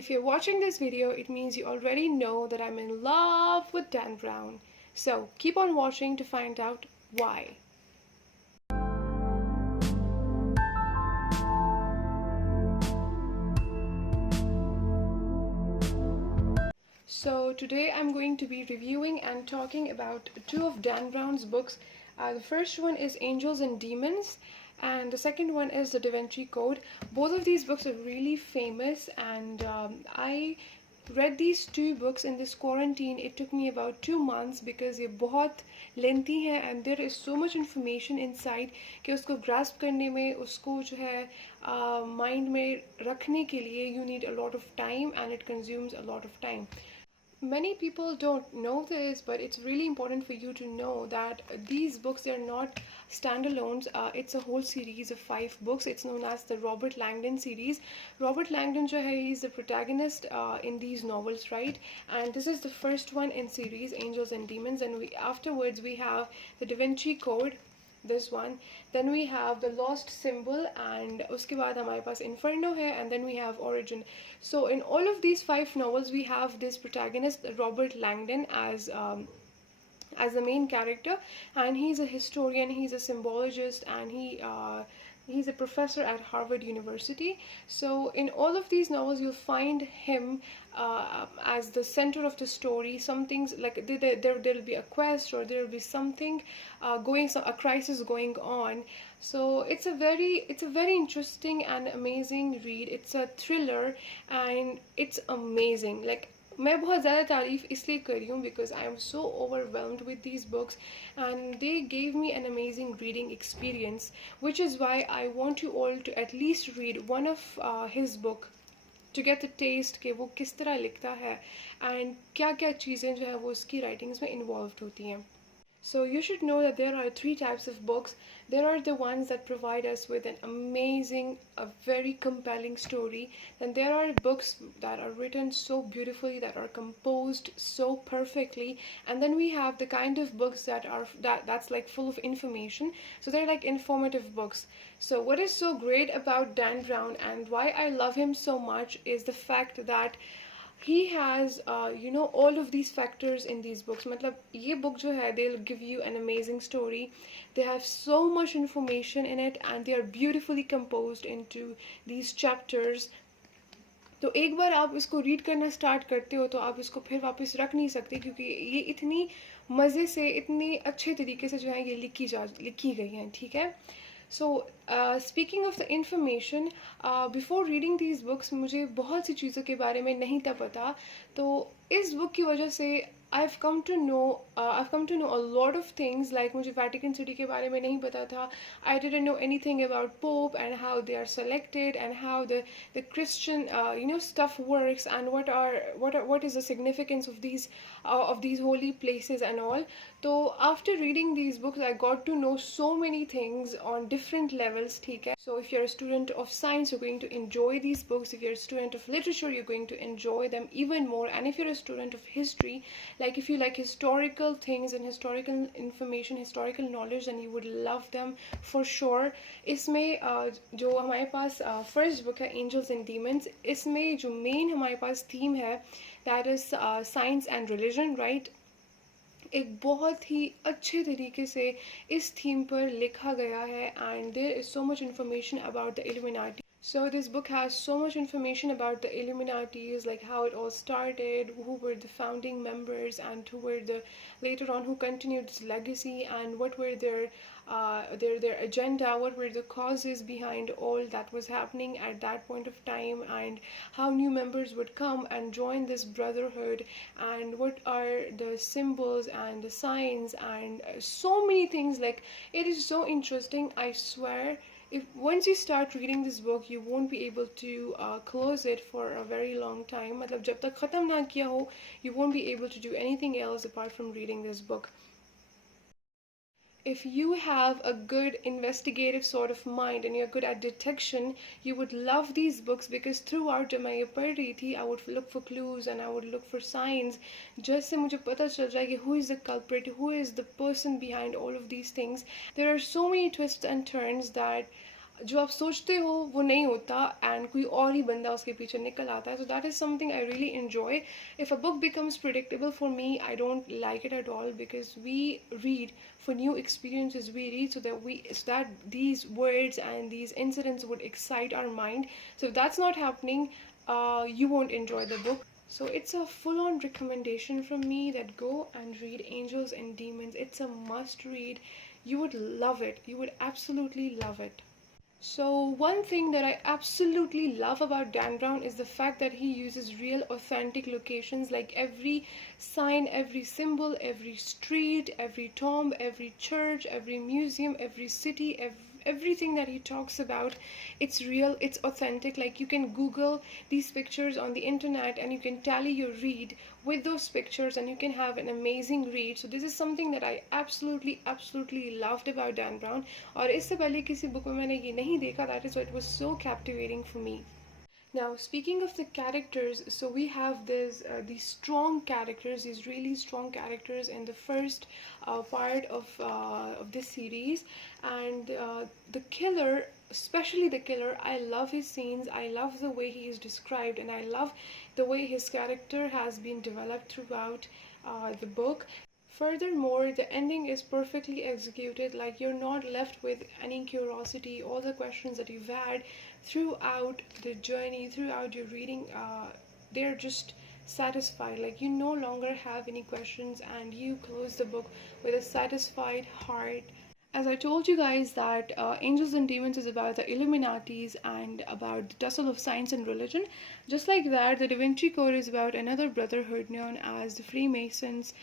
If you're watching this video, it means you already know that I'm in love with Dan Brown. So keep on watching to find out why. So today I'm going to be reviewing and talking about two of Dan Brown's books. The first one is Angels and Demons, and the second one is The Da Vinci Code. Both of these books are really famous, and I read these two books in this quarantine. It took me about 2 months because ये बहुत lengthy है and there is so much information inside कि उसको grasp करने में, उसको जो है mind में रखने के लिए you need a lot of time and it consumes a lot of time. Many people don't know this, but it's really important for you to know that these books are not standalones. It's a whole series of 5 books. It's known as the Robert Langdon series. Robert Langdon jo hai, he's the protagonist in these novels, right? And this is the first one in series, Angels and Demons, and afterwards we have the Da Vinci Code, this one, then we have the Lost Symbol, and uske baad हमारे पास Inferno है, and then we have Origin. So in all of these 5 novels we have this protagonist Robert Langdon as the main character, and he's a historian, he's a symbologist, and he's a professor at Harvard University. So in all of these novels you'll find him as the center of the story. Some things like there'll be a quest, or there'll be something a crisis going on. So it's a very interesting and amazing read. It's a thriller and it's amazing. Like मैं बहुत ज़्यादा तारीफ़ इसलिए कर रही हूँ because I am so overwhelmed with these books and they gave me an amazing reading experience, which is why I want you all to at least read one of his book to get the taste कि वो किस तरह लिखता है and क्या क्या चीज़ें जो है वो उसकी writings में involved होती हैं. So you should know that there are 3 types of books. There are the ones that provide us with an amazing, a very compelling story. Then there are books that are written so beautifully, that are composed so perfectly. And then we have the kind of books that's like full of information. So they're like informative books. So what is so great about Dan Brown and why I love him so much is the fact that he has all of these factors in these books. मतलब ये book जो है, they'll give you an amazing story. They have so much information in it and they are beautifully composed into these chapters. तो एक बार आप इसको read करना start करते हो तो आप इसको फिर वापस रख नहीं सकते, क्योंकि ये इतनी मज़े से, इतने अच्छे तरीके से जो है ये लिखी गई हैं, ठीक है. So speaking of the information, before reading these books मुझे बहुत सी चीज़ों के बारे में नहीं था पता. तो इस book की वजह से I've come to know a lot of things. Like मुझे Vatican City के बारे में नहीं पता था. I didn't know anything about Pope and how they are selected and how the Christian stuff works and what is the significance of these holy places and all. So after reading these books I got to know so many things on different levels, ठीक है. So if you're a student of science, you're going to enjoy these books. If you're a student of literature, you're going to enjoy them even more. And if you're a student of history, like if you like historical things and historical information, historical knowledge, then you would love them for sure. इसमें जो हमारे पास first book है Angels and Demons, इसमें जो main हमारे पास theme है, that is science and religion, right? एक बहुत ही अच्छे तरीके से इस थीम पर लिखा गया है and there is so much information about the Illuminati. So this book has so much information about the Illuminatis, like how it all started, who were the founding members, and who were later on who continued this legacy, and what were their agenda, what were the causes behind all that was happening at that point of time, and how new members would come and join this brotherhood, and what are the symbols and the signs, and so many things. Like, it is so interesting, I swear. If once you start reading this book, you won't be able to close it for a very long time. मतलब जब तक ख़त्म ना किया हो, you won't be able to do anything else apart from reading this book. If you have a good investigative sort of mind and you're good at detection, you would love these books, because throughout जब मैं ये पढ़ रही थी, I would look for clues and I would look for signs, just से मुझे पता चल जाए कि who is the culprit, who is the person behind all of these things. There are so many twists and turns that जो आप सोचते हो वो नहीं होता एंड कोई और ही बंदा उसके पीछे निकल आता है. So that is something I really enjoy. If a book becomes predictable for me, I don't like it at all, because we read for new experiences. We read so that these words and these incidents would excite our mind. So if that's not happening, you won't enjoy the book. So it's a full-on recommendation from me that go and read Angels and Demons. It's a must read. You would love it. You would absolutely love it. So, one thing that I absolutely love about Dan Brown is the fact that he uses real, authentic locations, like every sign, every symbol, every street, every tomb, every church, every museum, every city, everything that he talks about. It's real, it's authentic. Like, you can Google these pictures on the internet and you can tally your read with those pictures and you can have an amazing read. So this is something that I absolutely loved about Dan Brown. और इससे पहले किसी book में मैंने ये नहीं देखा. That is why it was so captivating for me. Now, speaking of the characters, so we have these strong characters, these really strong characters in the first part of this series, and the killer, especially the killer, I love his scenes. I love the way he is described, and I love the way his character has been developed throughout the book. Furthermore, the ending is perfectly executed. Like, you're not left with any curiosity. All the questions that you've had throughout the journey, throughout your reading, they're just satisfied. Like, you no longer have any questions and you close the book with a satisfied heart. As I told you guys that Angels and Demons is about the Illuminatis and about the tussle of science and religion. Just like that, the Da Vinci Code is about another brotherhood known as the Freemasons.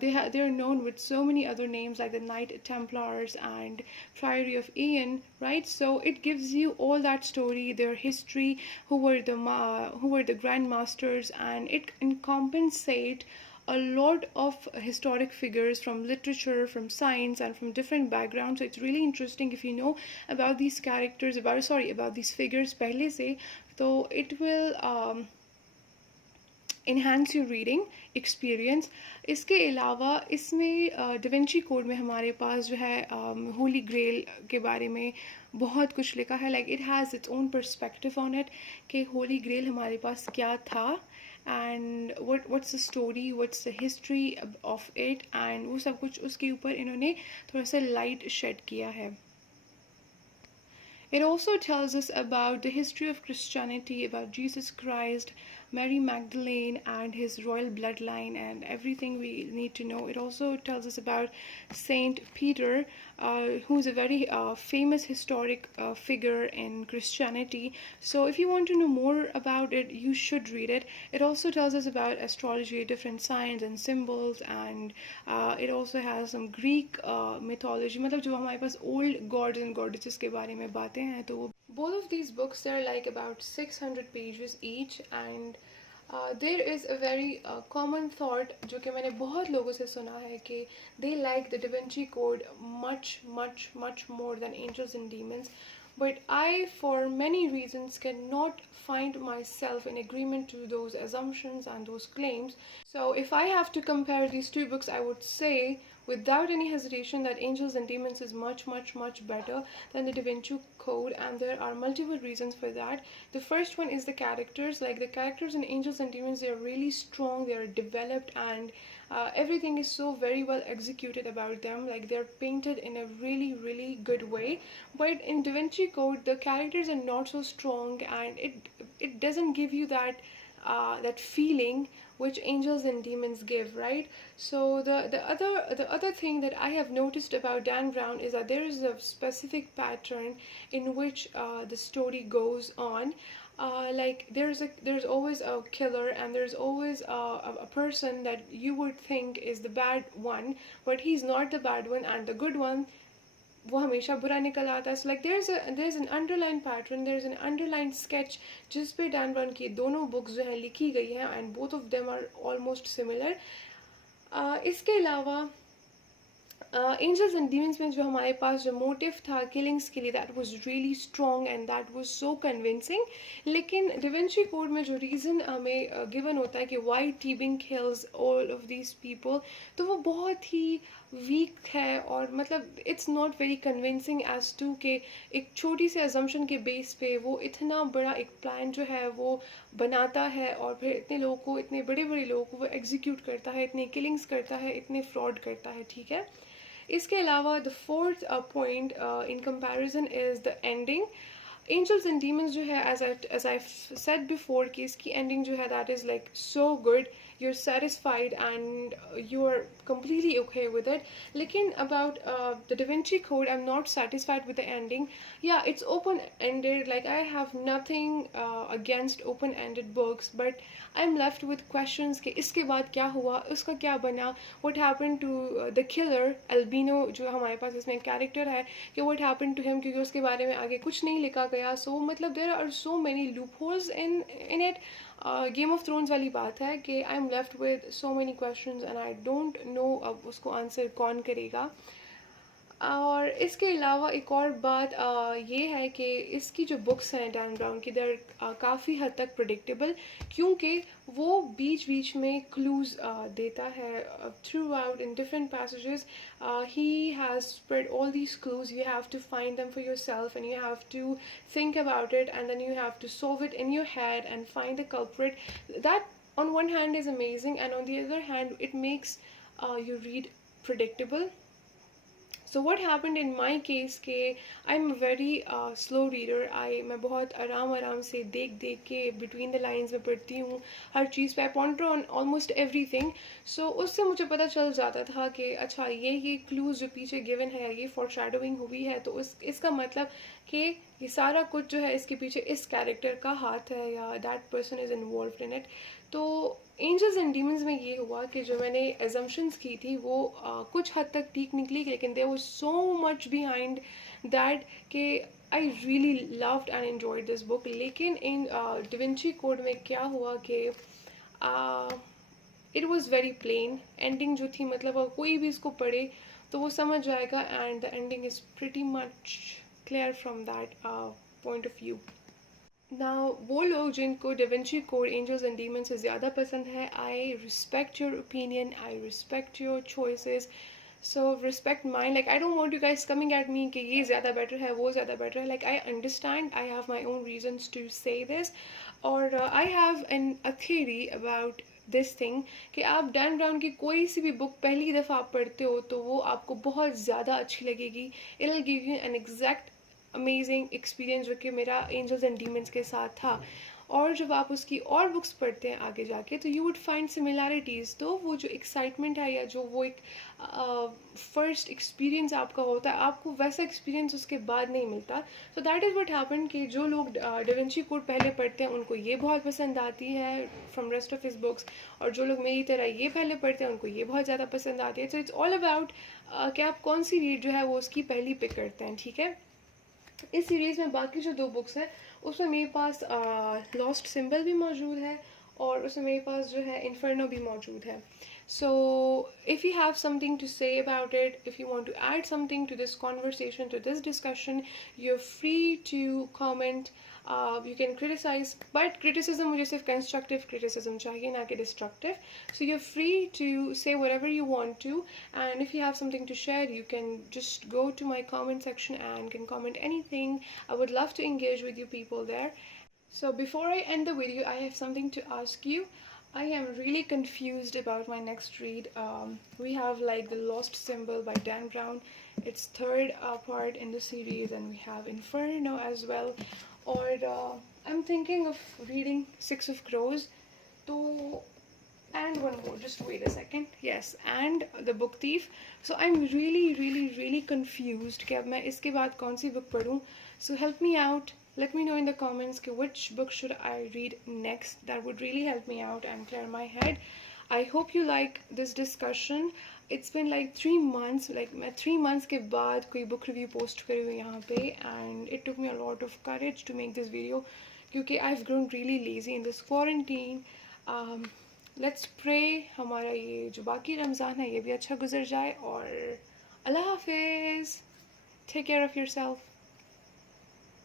They are known with so many other names like the Knight Templars and Priory of Ian, right? So it gives you all that story, their history, who were the Grand Masters, and it encompasses a lot of historic figures from literature, from science, and from different backgrounds. So it's really interesting if you know about these characters, about these figures पहले से, तो it will enhance your reading experience. इसके अलावा इसमें डिवेंची code में हमारे पास जो है होली ग्रेल के बारे में बहुत कुछ लिखा है. Like it has its own perspective on it कि होली ग्रेल हमारे पास क्या था, and what's the story, what's the history of it, and वो सब कुछ उसके ऊपर इन्होंने थोड़ा सा लाइट शेड किया है. It also tells us about the history of Christianity, about Jesus Christ, Mary Magdalene, and his royal bloodline, and everything we need to know. It also tells us about Saint Peter, who's a very famous historic figure in Christianity. So if you want to know more about it, you should read it. It also tells us about astrology, different signs and symbols, and it also has some Greek mythology. मतलब जो हमारे पास old gods and goddesses के बारे में बातें हैं, तो both of these books, they're like about 600 pages each, and there is a very common thought जो कि मैंने बहुत लोगों से सुना है कि they like the Da Vinci Code much more than Angels and Demons. But I, for many reasons, cannot find myself in agreement to those assumptions and those claims. So if I have to compare these two books, I would say without any hesitation that Angels and Demons is much better than the Da Vinci Code, and there are multiple reasons for that. The first one is the characters. Like, the characters in Angels and Demons, they are really strong, they are developed, and everything is so very well executed about them. Like, they're painted in a really good way. But in Da Vinci Code, the characters are not so strong, and it doesn't give you that that feeling which Angels and Demons give, right? So the other thing that I have noticed about Dan Brown is that there is a specific pattern in which the story goes on. Like, there's always a killer, and there's always a person that you would think is the bad one, but he's not the bad one, and the good one वो हमेशा बुरा निकल आता है. So like there's an underlying pattern, there's an underlying sketch जिस पे Dan brown की दोनों बुक्स जो हैं लिखी गई हैं, and both of them are almost similar. इसके अलावा Angels and Demons में जो हमारे पास जो मोटिव था किलिंग्स के लिए, that was really strong and that was so convincing. लेकिन Da Vinci Code में जो रीज़न हमें गिवन होता है कि why Teabing kills all of these people, तो वो बहुत ही वीक है, और मतलब it's not very convincing as to के एक छोटी सी अजम्पशन के बेस पे वो इतना बड़ा एक प्लान जो है वो बनाता है, और फिर इतने लोगों को, इतने बड़े बड़े लोगों को वो एग्जीक्यूट करता है, इतने किलिंग्स करता है, इतने फ्रॉड करता है, ठीक है। इसके अलावा the fourth point in comparison is the ending. Angels and demons जो है, एज आई सेड बिफोर, कि इसकी एंडिंग जो है that is like so good, you're satisfied and you're completely okay with it. लेकिन about the Da Vinci Code, I'm not satisfied with the ending. Yeah, it's open ended, like I have nothing against open ended books, but I'm left with questions कि इसके बाद क्या हुआ, उसका क्या बना, what happened to the killer albino जो हमारे पास इसमें कैरेक्टर है, कि what happened to him, क्योंकि उसके बारे में आगे कुछ नहीं लिखा गया. So मतलब there are so many loopholes in it. Game of thrones वाली बात है कि I am left with so many questions and I don't know अब उसको आंसर कौन करेगा. और इसके अलावा एक और बात ये है कि इसकी जो बुक्स हैं डैन ब्राउन की, दर काफ़ी हद तक प्रिडिक्टेबल, क्योंकि वो बीच बीच में क्लूज़ देता है through out in different passages. He has spread all these clues. You have to find them for yourself and you have to think about it, and then you have to solve it in your head and find the culprit. That on one hand is amazing, and on the other hand it makes you read predictable. So what happened in my case के I'm a very slow reader. मैं बहुत आराम से देख के between the lines में पढ़ती हूँ हर चीज़ पे. I ponder on almost everything. So उससे मुझे पता चल जाता था कि अच्छा ये clues जो पीछे given है, ये foreshadowing हुई है, तो इसका मतलब कि ये सारा कुछ जो है इसके पीछे इस कैरेक्टर का हाथ है, या that person is involved in it. तो एंजल्स एंड डीमंस में ये हुआ कि जो मैंने एजम्पशंस की थी वो कुछ हद तक ठीक निकली, लेकिन there was so much behind that कि I really loved and enjoyed this book. लेकिन इन दा विंची कोड में क्या हुआ कि it was very plain. Ending जो थी, मतलब अगर कोई भी इसको पढ़े तो वो समझ जाएगा, and the ending is pretty much clear from that point of view. Now वो लोग जिनको Da Vinci Code angels and demons से ज़्यादा पसंद है, I respect your opinion, I respect your choices. So respect mine. Like I don't want you guys coming at me कि ये ज़्यादा बेटर है, वो ज़्यादा बेटर है. Like I understand, I have my own reasons to say this, और I have a theory about this thing कि आप डैन ब्राउन की कोई सी भी बुक पहली दफ़ा आप पढ़ते हो तो वो आपको बहुत ज़्यादा अच्छी लगेगी. It will give you an exact amazing experience, जो कि मेरा एंजल्स एंड डीमंस के साथ था. और जब आप उसकी और बुक्स पढ़ते हैं आगे जाके, तो यू वुड फाइंड सिमिलैरिटीज़. तो वो जो एक्साइटमेंट है, या जो वो एक फर्स्ट एक्सपीरियंस आपका होता है, आपको वैसा एक्सपीरियंस उसके बाद नहीं मिलता. So that is what happened कि जो लोग Da Vinci Code पहले पढ़ते हैं उनको ये बहुत पसंद आती है from rest of his books, और जो लोग मेरी तरह ये पहले पढ़ते हैं उनको ये बहुत ज़्यादा पसंद आती है. सो इट्स ऑल अबाउट कि आप कौन सी रीड जो है वो उसकी पहली पिक करते हैं, ठीक है. इस सीरीज़ में बाकी जो 2 बुक्स हैं उसमें मेरे पास लॉस्ट सिंबल भी मौजूद है, और उसमें मेरे पास जो है इन्फर्नो भी मौजूद है. So if you have something to say about it, if you want to add something to this conversation, to this discussion, you are free to comment. You can criticize, but criticism मुझे सिर्फ constructive criticism चाहिए, ना कि destructive. So you're free to say whatever you want to, and if you have something to share, you can just go to my comment section and can comment anything. I would love to engage with you people there. So before I end the video, I have something to ask you. I am really confused about my next read. We have like The Lost Symbol by Dan Brown. It's third part in the series, and we have Inferno as well. Or I'm thinking of reading Six of Crows. So, and one more, just wait a second. Yes, and The Book Thief. So I'm really confused कि अब मैं इसके बाद कौन सी book पढूं. So help me out. Let me know in the comments कि which book should I read next. That would really help me out and clear my head. I hope you like this discussion. It's been like 3 months. Like मैं 3 months के बाद कोई book review post करी हुई यहाँ पे, and it took me a lot of courage to make this video क्योंकि I've grown really lazy in this quarantine. Let's pray हमारा ये जो बाकी रमज़ान है ये भी अच्छा गुजर जाए, और अल्लाह हाफिज़. Take care of yourself.